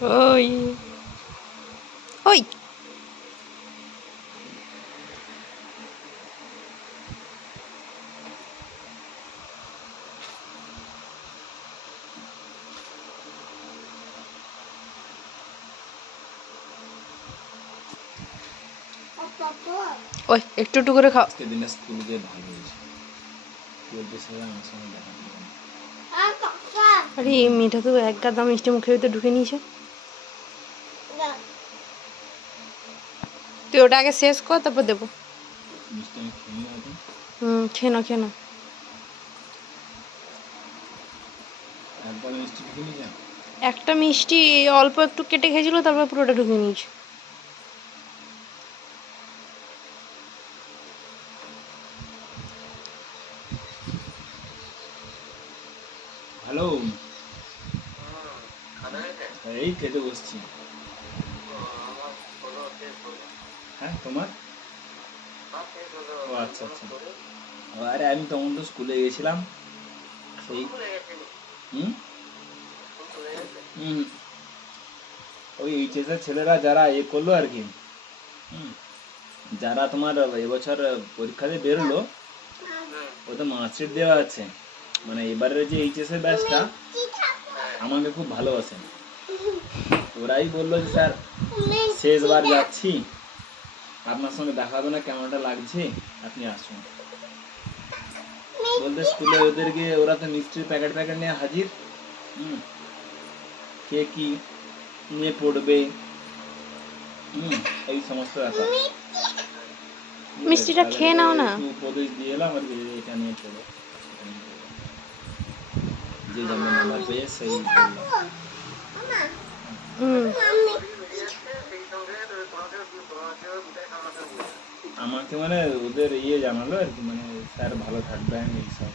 ওই ওই ওই একটু একটু করে খাও। আজকে দিনে স্কুলে যেয়ে ভালো হয়েছে, বলতে সবাই আমার সঙ্গে দেখা করবেন। আরে এই মেয়েটা তো এক গাদা মিষ্টি মুখের ভিতরে ঢুকে নিয়েছে। তুই ওটা আগে শেষ কর, তারপর দেবো। মিষ্টি আমি খেয়ে নিই হয়তো। খেয়ে নাও খেয়ে নাও। একবার মিষ্টি ঢুকে নিয়ে যা। একটা মিষ্টি অল্প একটু কেটে খেয়েছিল, তারপর পুরোটা ঢুকে নিয়েছে। হ্যালো, এই খেতে বসছি। হ্যাঁ তোমার? ও আচ্ছা আচ্ছা। আরে আমি তখন তো স্কুলে গেছিলাম সেই। হুম হুম ওই এইচএস এর ছেলেরা যারা এ করলো আর কি, হুম, যারা তোমার এবছর পরীক্ষা দিয়ে বেরোলো, ওদের মার্কশিট দেওয়া আছে। মানে এবারের যে এইচএস এর ব্যাচটা আমাকে খুব ভালোবাসে। ওরাই বললো যে স্যার শেষবার যাচ্ছি, আপনার সঙ্গে দেখা হবে না, কেমনটা লাগছে, আপনি আসুন। বলতে স্কুলে ওদেরকে ওরা তো মিষ্টির প্যাকেট প্যাকেট নিয়ে হাজির। হুম, কে কি নিয়ে পড়বে, এই সমস্ত ব্যাপার। মিষ্টিটা খেয়ে নাও না। একটু উপদেশ দিয়ে এলাম আর কি, এটা নিয়ে পড়ো, যে যেমন নাম্বার পেয়ে সেই বললাম। আমাকে মানে ওদের জানালো আর কি, মানে স্যার ভালো থাকবেন এইসব।